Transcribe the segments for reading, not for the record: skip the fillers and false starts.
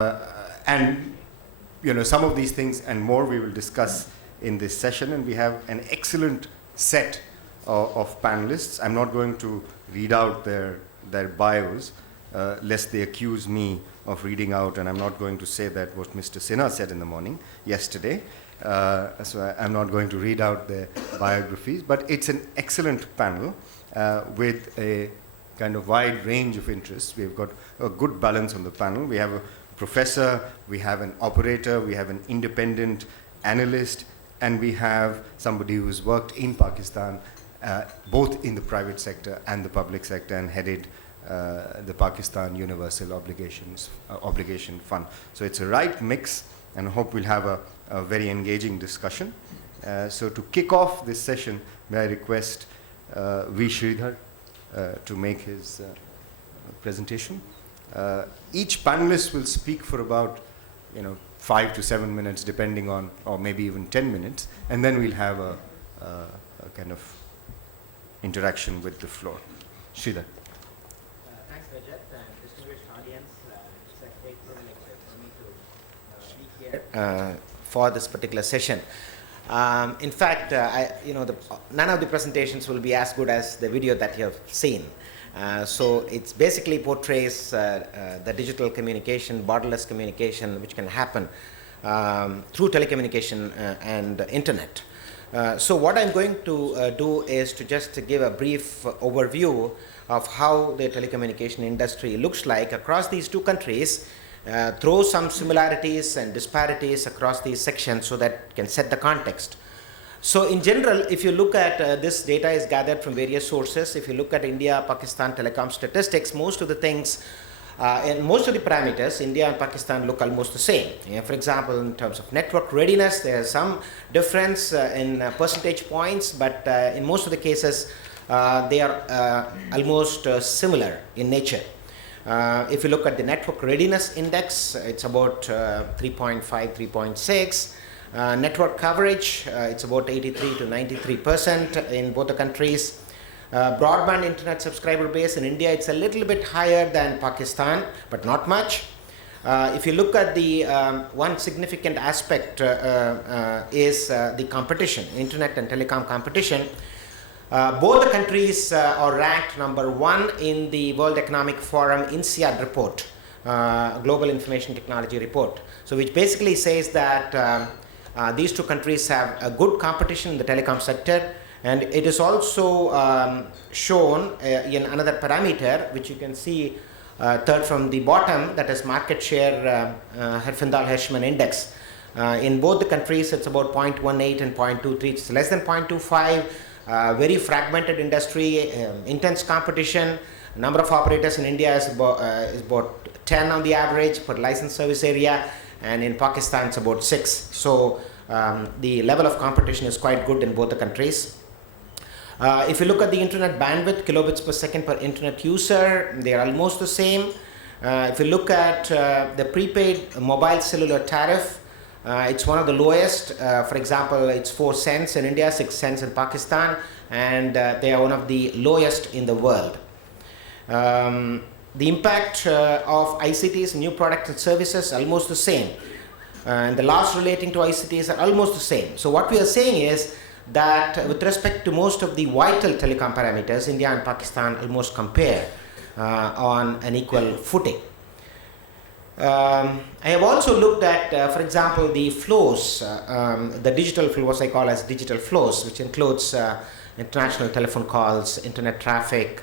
And some of these things and more we will discuss in this session, and we have an excellent set of panelists. I'm not going to read out their bios lest they accuse me of reading out, and I'm not going to say that what Mr. Sinha said in the morning yesterday. So I'm not going to read out their biographies, but it's an excellent panel with a kind of wide range of interests. We've got a good balance on the panel. We have a professor, we have an operator, we have an independent analyst, and we have somebody who's worked in Pakistan, both in the private sector and the public sector, and headed the Pakistan Universal Obligation Fund. So it's a right mix, and I hope we'll have a very engaging discussion. So to kick off this session, may I request V. Sridhar to make his presentation. Each panelist will speak for about 5 to 7 minutes, depending on, or maybe even 10 minutes, and then we'll have a kind of interaction with the floor. Sridhar. Thanks, Rajat, and distinguished audience. It's a great privilege for me to speak here for this particular session. In fact, none of the presentations will be as good as the video that you have seen. So it basically portrays the digital communication, borderless communication, which can happen through telecommunication and internet. So what I'm going to do is to just give a brief overview of how the telecommunication industry looks like across these two countries, throw some similarities and disparities across these sections so that can set the context. So in general, if you look at this data is gathered from various sources. If you look at India, Pakistan telecom statistics, most of the things and most of the parameters, India and Pakistan look almost the same. For example, in terms of network readiness, there is some difference in percentage points, but in most of the cases, they are almost similar in nature. If you look at the network readiness index, it's about 3.5, 3.6. Network coverage, it's about 83 to 93% in both the countries. Broadband internet subscriber base in India, it's a little bit higher than Pakistan, but not much. If you look at the one significant aspect is the competition, internet and telecom competition. Both the countries are ranked number 1 in the World Economic Forum INSEAD report, Global Information Technology report. So which basically says that these two countries have a good competition in the telecom sector, and it is also shown in another parameter which you can see third from the bottom, that is market share Herfindahl-Hirschman index. In both the countries it's about 0.18 and 0.23, it's less than 0.25. Very fragmented industry, intense competition. Number of operators in India is about 10 on the average per license service area, and in Pakistan it's about 6. So the level of competition is quite good in both the countries. If you look at the internet bandwidth, kilobits per second per internet user, they are almost the same. If you look at the prepaid mobile cellular tariff, it's one of the lowest. For example, it's 4 cents in India, 6 cents in Pakistan, and they are one of the lowest in the world. The impact of ICTs, new products and services, almost the same. And the laws relating to ICTs are almost the same. So what we are saying is that with respect to most of the vital telecom parameters, India and Pakistan almost compare on an equal footing. I have also looked at, for example, the flows, the digital flows I call as digital flows, which includes international telephone calls, internet traffic,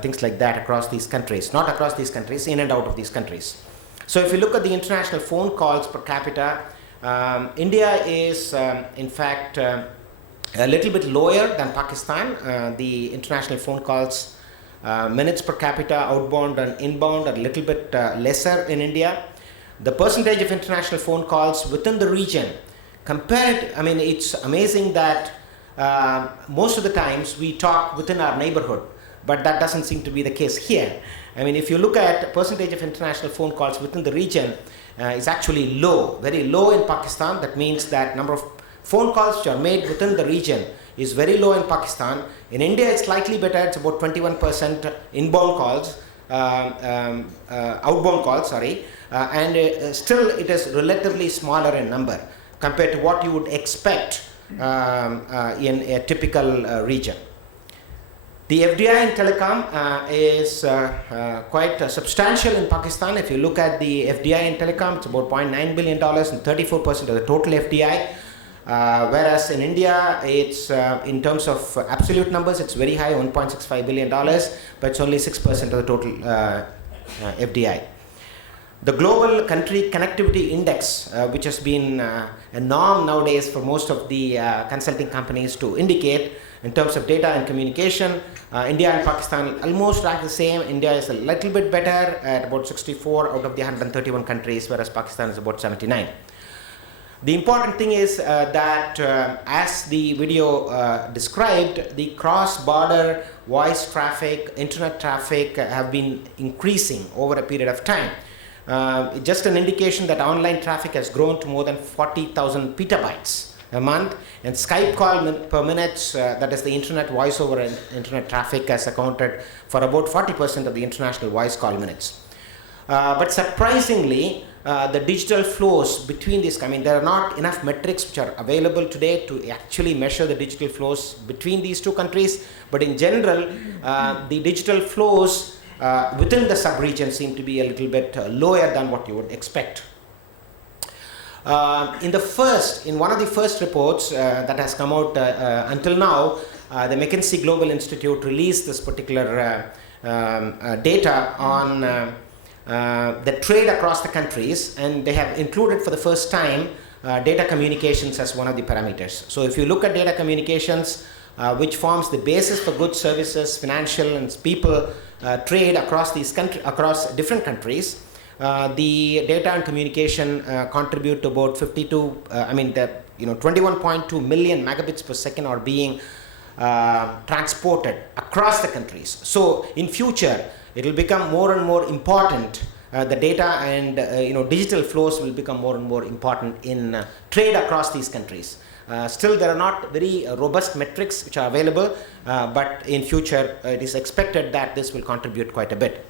things like that across these countries, not across these countries, in and out of these countries. So if you look at the international phone calls per capita, India is in fact a little bit lower than Pakistan. The international phone calls minutes per capita, outbound and inbound, are a little bit lesser in India. The percentage of international phone calls within the region compared, it's amazing that most of the times we talk within our neighborhood, but that doesn't seem to be the case here. If you look at percentage of international phone calls within the region, is actually low, very low in Pakistan. That means that number of phone calls which are made within the region is very low in Pakistan. In India, it's slightly better. It's about 21% inbound calls, outbound calls, and still it is relatively smaller in number compared to what you would expect in a typical region. The FDI in telecom is quite substantial in Pakistan. If you look at the FDI in telecom, it's about $0.9 billion and 34% of the total FDI. Whereas in India, it's in terms of absolute numbers, it's very high, $1.65 billion, but it's only 6% of the total FDI. The Global Country Connectivity Index, which has been a norm nowadays for most of the consulting companies to indicate in terms of data and communication, India and Pakistan almost rank the same. India is a little bit better at about 64 out of the 131 countries, whereas Pakistan is about 79. The important thing is that as the video described, the cross-border voice traffic, internet traffic have been increasing over a period of time. Just an indication that online traffic has grown to more than 40,000 petabytes a month, and Skype call per minute, that is the internet voice over internet traffic, has accounted for about 40% of the international voice call minutes. But surprisingly, the digital flows between these, there are not enough metrics which are available today to actually measure the digital flows between these two countries, but in general, the digital flows within the sub-region seem to be a little bit lower than what you would expect. In one of the first reports that has come out until now, the McKinsey Global Institute released this particular data on the trade across the countries, and they have included for the first time data communications as one of the parameters. So if you look at data communications, which forms the basis for goods, services, financial and people trade across different countries, the data and communication contribute to about 21.2 million megabits per second are being transported across the countries. So in future, it will become more and more important. The data and digital flows will become more and more important in trade across these countries. Still, there are not very robust metrics which are available, but in future, it is expected that this will contribute quite a bit.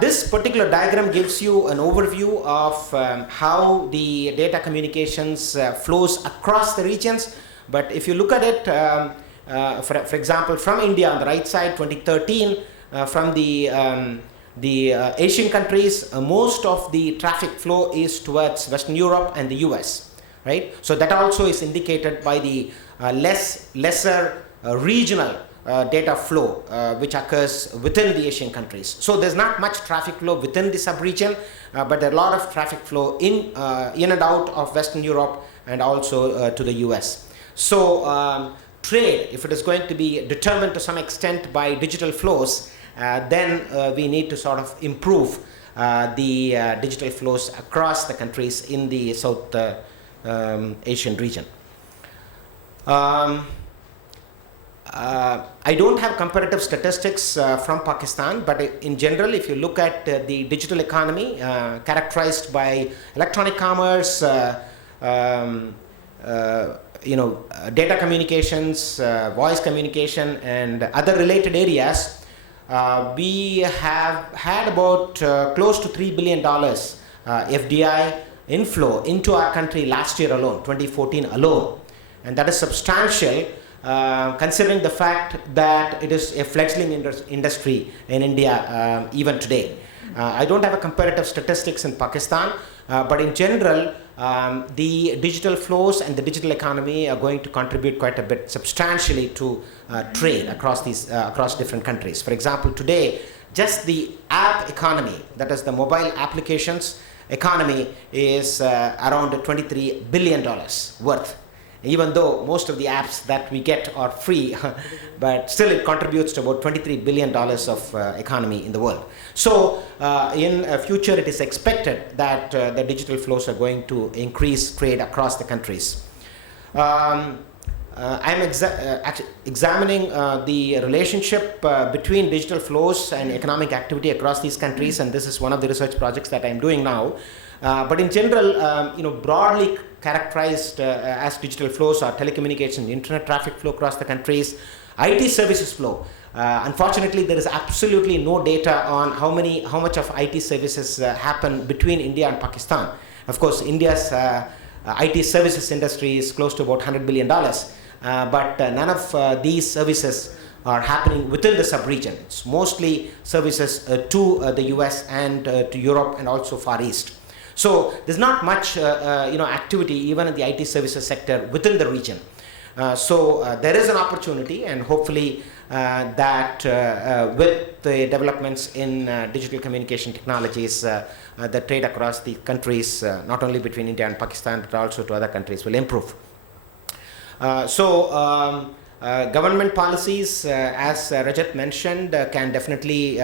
This particular diagram gives you an overview of how the data communications flows across the regions. But if you look at it, for example, from India on the right side, 2013, from the Asian countries, most of the traffic flow is towards Western Europe and the US, right? So that also is indicated by the lesser regional data flow which occurs within the Asian countries. So there's not much traffic flow within the sub-region, but there are a lot of traffic flow in and out of Western Europe and also to the US. So trade, if it is going to be determined to some extent by digital flows, then we need to sort of improve the digital flows across the countries in the South Asian region. I don't have comparative statistics from Pakistan, but in general, if you look at the digital economy characterized by electronic commerce, data communications, voice communication, and other related areas, we have had about close to $3 billion FDI inflow into our country last year alone, 2014 alone. And that is substantial considering the fact that it is a fledgling industry in India even today. I don't have a comparative statistics in Pakistan, but in general, the digital flows and the digital economy are going to contribute quite a bit substantially to trade across different countries. For example, today, just the app economy, that is the mobile applications economy, is around $23 billion worth. Even though most of the apps that we get are free, but still it contributes to about $23 billion of economy in the world. So in future, it is expected that the digital flows are going to increase trade across the countries. I'm examining the relationship between digital flows and economic activity across these countries, and this is one of the research projects that I'm doing now. But in general, broadly characterized as digital flows are telecommunications, internet traffic flow across the countries, IT services flow. Unfortunately, there is absolutely no data on how much of IT services happen between India and Pakistan. Of course, India's IT services industry is close to about $100 billion, but none of these services are happening within the sub-region. It's mostly services to the US and to Europe and also Far East. So there's not much activity even in the IT services sector within the region. So there is an opportunity, and hopefully that with the developments in digital communication technologies, the trade across the countries, not only between India and Pakistan, but also to other countries, will improve. Government policies, as Rajat mentioned, can definitely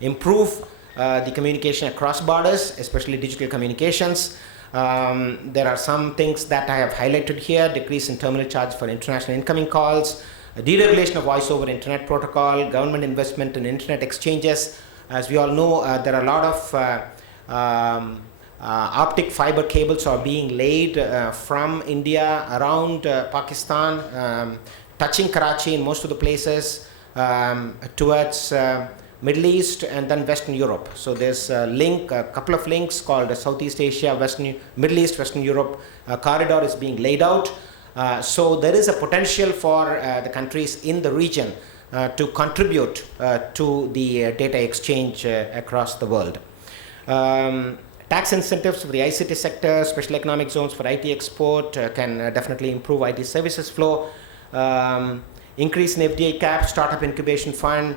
improve the communication across borders, especially digital communications. There are some things that I have highlighted here: decrease in terminal charge for international incoming calls, deregulation of voice over internet protocol, government investment in internet exchanges. As we all know, there are a lot of optic fiber cables are being laid from India around Pakistan, touching Karachi in most of the places, towards Middle East and then Western Europe. So there's a link, a couple of links called Southeast Asia, Middle East, Western Europe corridor is being laid out. So there is a potential for the countries in the region to contribute to the data exchange across the world. Tax incentives for the ICT sector, special economic zones for IT export can definitely improve IT services flow. Increase in FDI cap, startup incubation fund.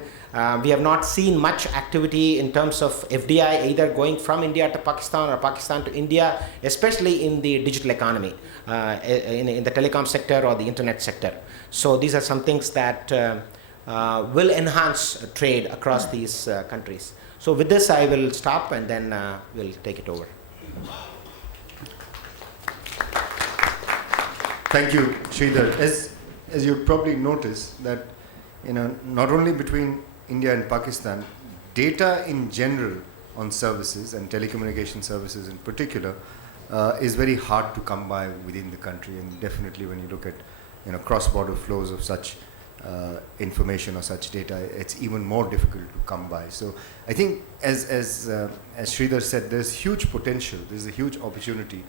We have not seen much activity in terms of FDI either going from India to Pakistan or Pakistan to India, especially in the digital economy, in the telecom sector or the internet sector. So these are some things that will enhance trade across these countries. So with this, I will stop and then we'll take it over. Thank you, Sridhar. As you probably noticed that, not only between India and Pakistan, data in general on services and telecommunication services in particular is very hard to come by within the country, and definitely when you look at cross-border flows of such information or such data, it's even more difficult to come by. So I think as Sridhar said, there's huge potential, there's a huge opportunity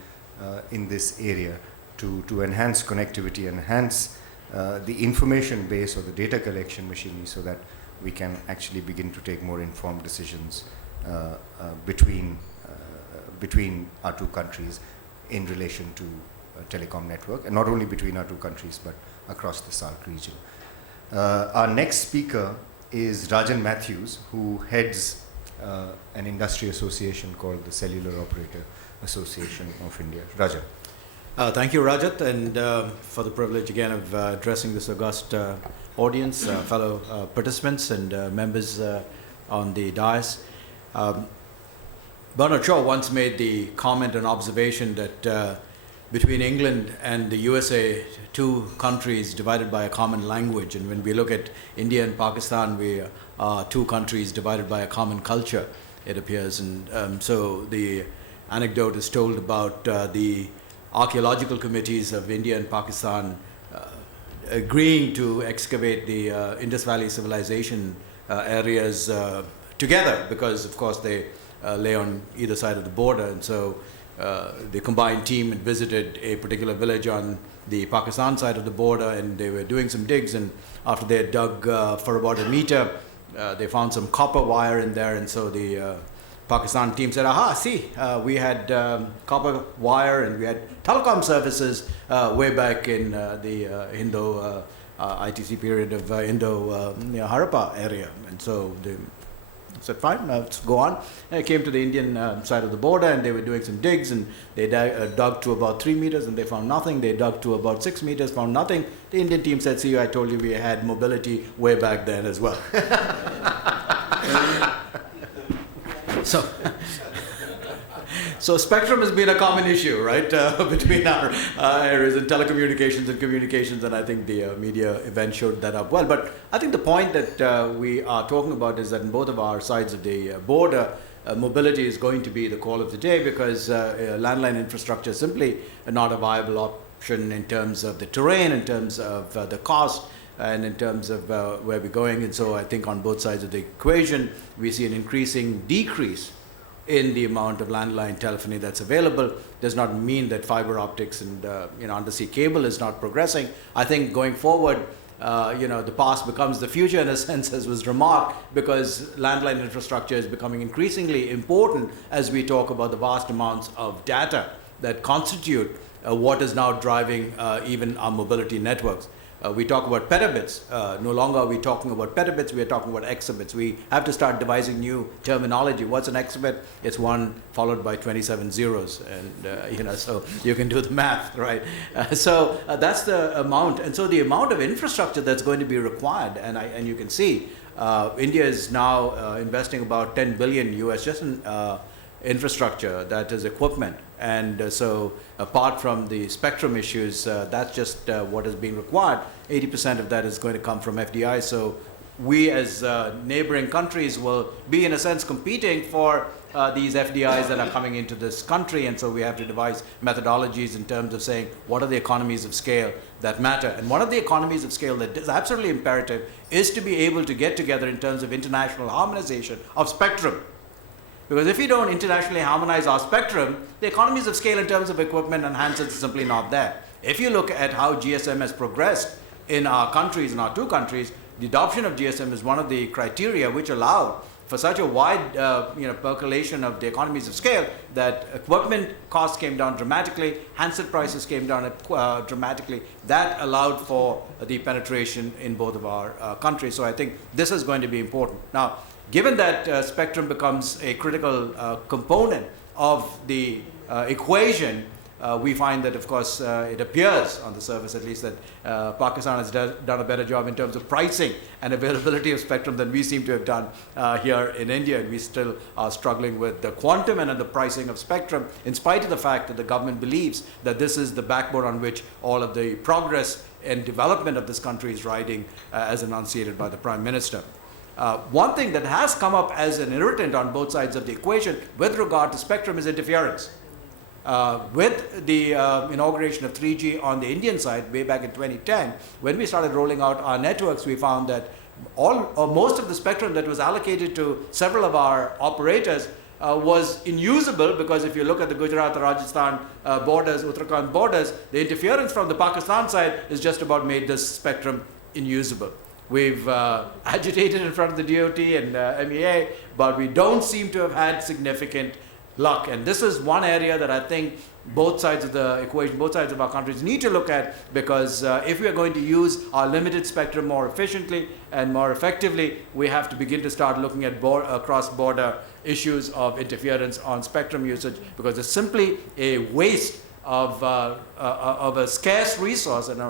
in this area to enhance connectivity, enhance the information base or the data collection machinery, so that we can actually begin to take more informed decisions between our two countries in relation to telecom network, and not only between our two countries but across the SAARC region. Our next speaker is Rajan Matthews, who heads an industry association called the Cellular Operator Association of India. Rajan. Thank you, Rajat, and for the privilege again of addressing this august audience, fellow participants and members on the dais. Bernard Shaw once made the comment and observation that between England and the USA, two countries divided by a common language, and when we look at India and Pakistan, we are two countries divided by a common culture, it appears. And so the anecdote is told about the archaeological committees of India and Pakistan agreeing to excavate the Indus Valley civilization areas together, because of course they lay on either side of the border. And so the combined team had visited a particular village on the Pakistan side of the border, and they were doing some digs, and after they had dug for about a meter, they found some copper wire in there, and so the Pakistan team said, aha, see, we had copper wire and we had telecom services way back in the Indo ITC period of Indo-Harappa area. And so they said, fine, let's go on. And I came to the Indian side of the border, and they were doing some digs, and they dug to about 3 meters and they found nothing. They dug to about 6 meters, found nothing. The Indian team said, see, I told you we had mobility way back then as well. So spectrum has been a common issue, right, between our areas in telecommunications and communications, and I think the media event showed that up well. But I think the point that we are talking about is that in both of our sides of the border, mobility is going to be the call of the day, because landline infrastructure is simply not a viable option in terms of the terrain, in terms of the cost, and in terms of where we're going. And so I think on both sides of the equation, we see an increasing decrease in the amount of landline telephony that's available. Does not mean that fiber optics and undersea cable is not progressing. I think going forward, the past becomes the future in a sense, as was remarked, because landline infrastructure is becoming increasingly important as we talk about the vast amounts of data that constitute what is now driving even our mobility networks. We talk about petabits. No longer are we talking about petabits, we are talking about exabits. We have to start devising new terminology. What's an exabit? It's 1 followed by 27 zeros. And, so you can do the math, right? So that's the amount. And so the amount of infrastructure that's going to be required, and you can see India is now investing about 10 billion US just in infrastructure, that is equipment. And so apart from the spectrum issues, that's just what is being required. 80% of that is going to come from FDI. So we as neighboring countries will be in a sense competing for these FDIs that are coming into this country. And so we have to devise methodologies in terms of saying what are the economies of scale that matter. And one of the economies of scale that is absolutely imperative is to be able to get together in terms of international harmonization of spectrum. Because if we don't internationally harmonize our spectrum, the economies of scale in terms of equipment and handsets is simply not there. If you look at how GSM has progressed in our countries, in our two countries, the adoption of GSM is one of the criteria which allowed for such a wide percolation of the economies of scale that equipment costs came down dramatically, handset prices came down dramatically. That allowed for the penetration in both of our countries. So I think this is going to be important. Now, given that spectrum becomes a critical component of the equation, we find that, of course, it appears on the surface at least that Pakistan has done a better job in terms of pricing and availability of spectrum than we seem to have done here in India. And we still are struggling with the quantum and the pricing of spectrum, in spite of the fact that the government believes that this is the backbone on which all of the progress and development of this country is riding, as enunciated by the Prime Minister. One thing that has come up as an irritant on both sides of the equation with regard to spectrum is interference. With the inauguration of 3G on the Indian side way back in 2010, when we started rolling out our networks, we found that all or most of the spectrum that was allocated to several of our operators was unusable, because if you look at the Gujarat-Rajasthan borders, Uttarakhand borders, the interference from the Pakistan side is just about made this spectrum unusable. We've agitated in front of the DOT and MEA, but we don't seem to have had significant luck. And this is one area that I think both sides of the equation, both sides of our countries need to look at, because if we are going to use our limited spectrum more efficiently and more effectively, we have to begin to start looking at cross-border issues of interference on spectrum usage, because it's simply a waste of a scarce resource and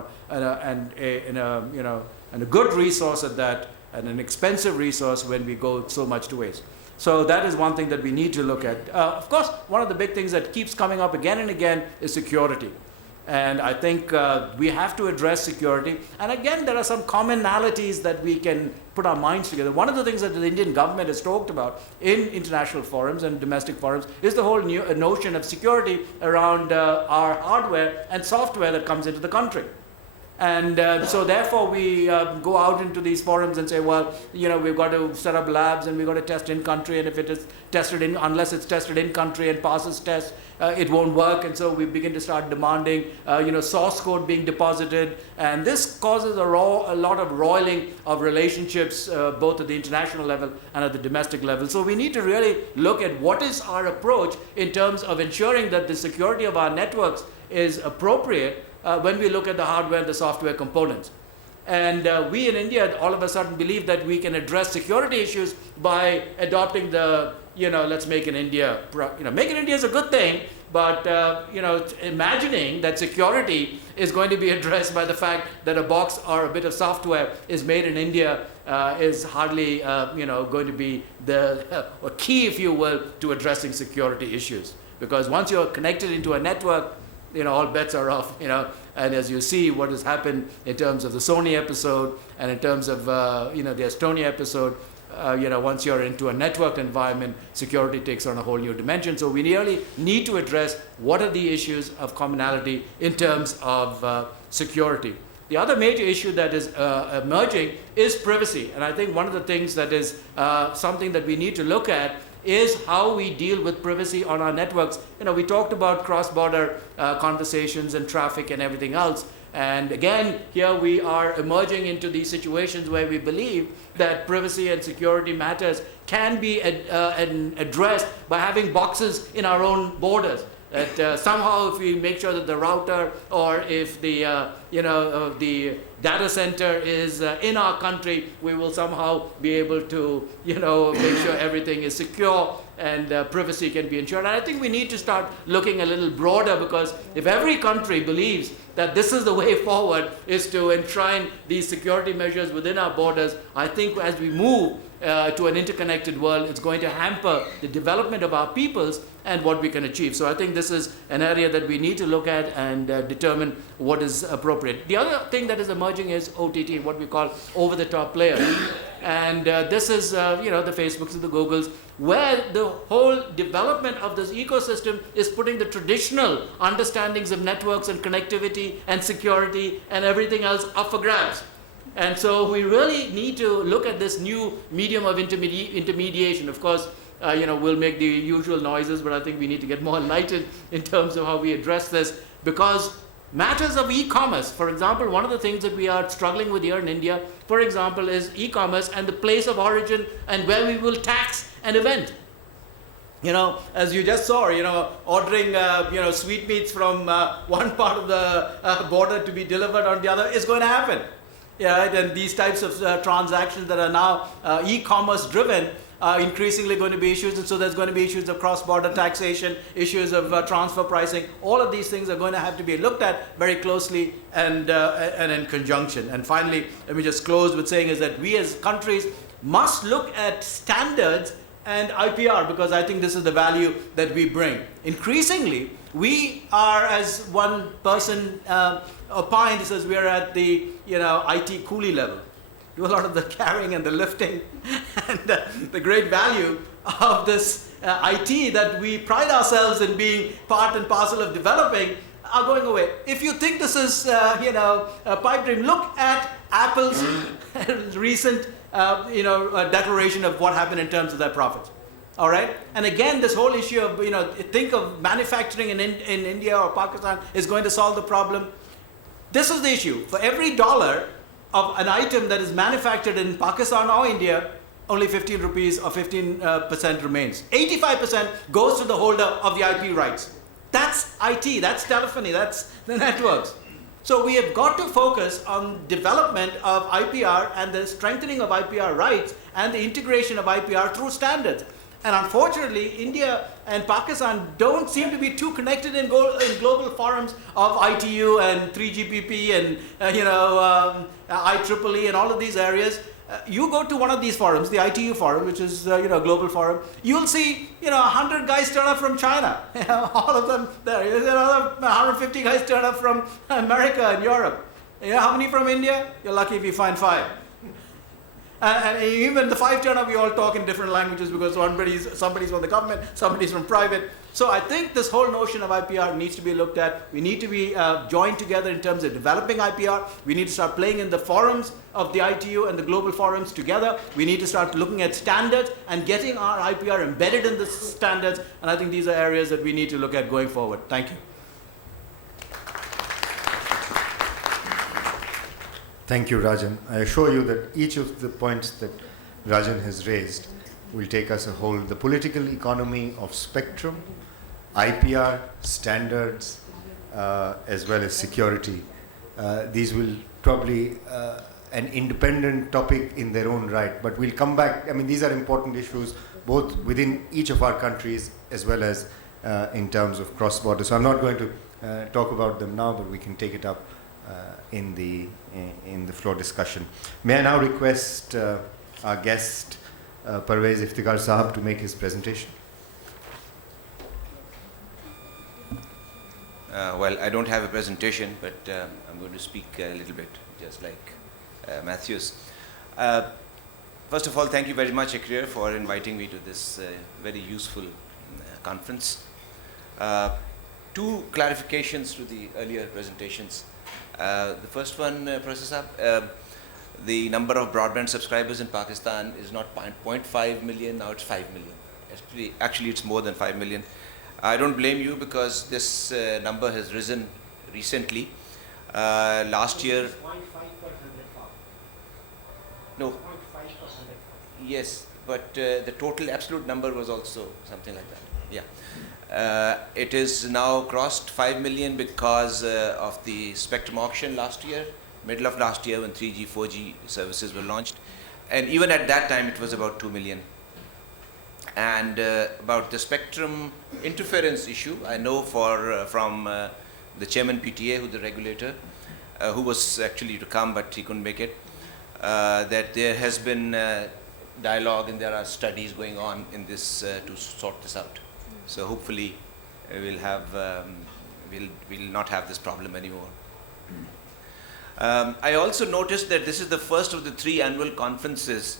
a good resource at that, and an expensive resource when we go so much to waste. So that is one thing that we need to look at. Of course, one of the big things that keeps coming up again and again is security. And I think we have to address security. And again, there are some commonalities that we can put our minds together. One of the things that the Indian government has talked about in international forums and domestic forums is the whole new notion of security around our hardware and software that comes into the country. And so therefore we go out into these forums and say, well, we've got to set up labs and we've got to test in country, and if it is tested in, unless it's tested in country and passes tests, it won't work. And so we begin to start demanding, source code being deposited, and this causes a lot of roiling of relationships, both at the international level and at the domestic level. So we need to really look at what is our approach in terms of ensuring that the security of our networks is appropriate when we look at the hardware and the software components. And we in India all of a sudden believe that we can address security issues by adopting the, let's make in India, make in India is a good thing, but, imagining that security is going to be addressed by the fact that a box or a bit of software is made in India is hardly, going to be the key, if you will, to addressing security issues. Because once you're connected into a network, all bets are off, and as you see what has happened in terms of the Sony episode and in terms of, the Estonia episode, once you're into a networked environment, security takes on a whole new dimension. So we really need to address what are the issues of commonality in terms of security. The other major issue that is emerging is privacy. And I think one of the things that is something that we need to look at is how we deal with privacy on our networks. You know, we talked about cross-border conversations and traffic and everything else. And again, here we are emerging into these situations where we believe that privacy and security matters can be addressed by having boxes in our own borders. That somehow if we make sure that the router or if the, the data center is in our country, we will somehow be able to, make sure everything is secure and privacy can be ensured. And I think we need to start looking a little broader, because if every country believes that this is the way forward, is to enshrine these security measures within our borders, I think as we move to an interconnected world, it's going to hamper the development of our peoples and what we can achieve. So I think this is an area that we need to look at and determine what is appropriate. The other thing that is emerging is OTT, what we call over-the-top players. And this is, the Facebooks and the Googles, where the whole development of this ecosystem is putting the traditional understandings of networks and connectivity and security and everything else up for grabs. And so we really need to look at this new medium of intermediation. Of course, we'll make the usual noises, but I think we need to get more enlightened in terms of how we address this, because matters of e-commerce, for example, one of the things that we are struggling with here in India, for example, is e-commerce and the place of origin and where we will tax an event. As you just saw, ordering, sweetmeats from one part of the border to be delivered on the other is going to happen. Yeah, and these types of transactions that are now e-commerce driven are increasingly going to be issues, and so there's going to be issues of cross-border taxation, issues of transfer pricing. All of these things are going to have to be looked at very closely and in conjunction. And finally, let me just close with saying is that we as countries must look at standards and IPR, because I think this is the value that we bring. Increasingly, we are, as one person opined, says we are at the IT coolie level. Do a lot of the carrying and the lifting and the great value of this IT that we pride ourselves in being part and parcel of developing are going away. If you think this is a pipe dream, look at Apple's recent declaration of what happened in terms of their profits. All right, and again, this whole issue of think of manufacturing in India or Pakistan is going to solve the problem. This is the issue. For every dollar of an item that is manufactured in Pakistan or India, only 15 rupees or 15% remains. 85% goes to the holder of the IP rights. That's IT, that's telephony, that's the networks. So we have got to focus on development of IPR and the strengthening of IPR rights and the integration of IPR through standards. And unfortunately, India and Pakistan don't seem to be too connected in global forums of ITU and 3GPP and IEEE and all of these areas. You go to one of these forums, the ITU forum, which is a global forum, you'll see 100 guys turn up from China, all of them there. Another 150 guys turn up from America and Europe. How many from India? You're lucky if you find 5. And even the 5 turn up, we all talk in different languages, because somebody's from the government, somebody's from private. So I think this whole notion of IPR needs to be looked at. We need to be joined together in terms of developing IPR. We need to start playing in the forums of the ITU and the global forums together. We need to start looking at standards and getting our IPR embedded in the standards. And I think these are areas that we need to look at going forward. Thank you. Thank you, Rajan. I assure you that each of the points that Rajan has raised will take us a whole, the political economy of spectrum, IPR, standards, as well as security. These will probably an independent topic in their own right, but we'll come back. I mean, these are important issues both within each of our countries as well as in terms of cross-border. So I'm not going to talk about them now, but we can take it up in the floor discussion. May I now request our guest, Parvez Iftikhar Sahab, to make his presentation. Well, I don't have a presentation, but I'm going to speak a little bit, just like Matthews. First of all, thank you very much, ICRIER, for inviting me to this very useful conference. two clarifications to the earlier presentations. The first one, Professor Saab, the number of broadband subscribers in Pakistan is not 0.5 million, now it's 5 million. Actually, it's more than 5 million. I don't blame you because this number has risen recently. Last year, 0.5%. no, 0.5%. yes, but the total absolute number was also something like that. Yeah. It is now crossed 5 million because of the spectrum auction last year, middle of last year when 3G, 4G services were launched. And even at that time, it was about 2 million. And about the spectrum interference issue, I know from the chairman PTA, who's the regulator, who was actually to come, but he couldn't make it, that there has been dialogue and there are studies going on in this to sort this out. So hopefully we'll not have this problem anymore. I also noticed that this is the first of the 3 annual conferences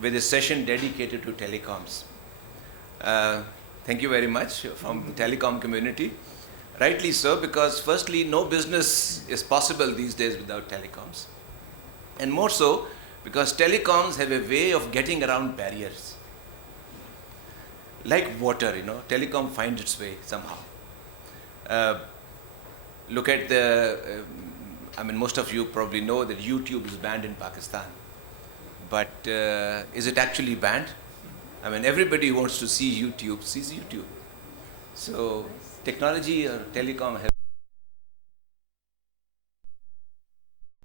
with a session dedicated to telecoms. Thank you very much from the telecom community. Rightly so, because firstly, no business is possible these days without telecoms. And more so, because telecoms have a way of getting around barriers. Like water, telecom finds its way somehow. Look at most of you probably know that YouTube is banned in Pakistan. But is it actually banned? Everybody who wants to see YouTube sees YouTube. So technology or telecom have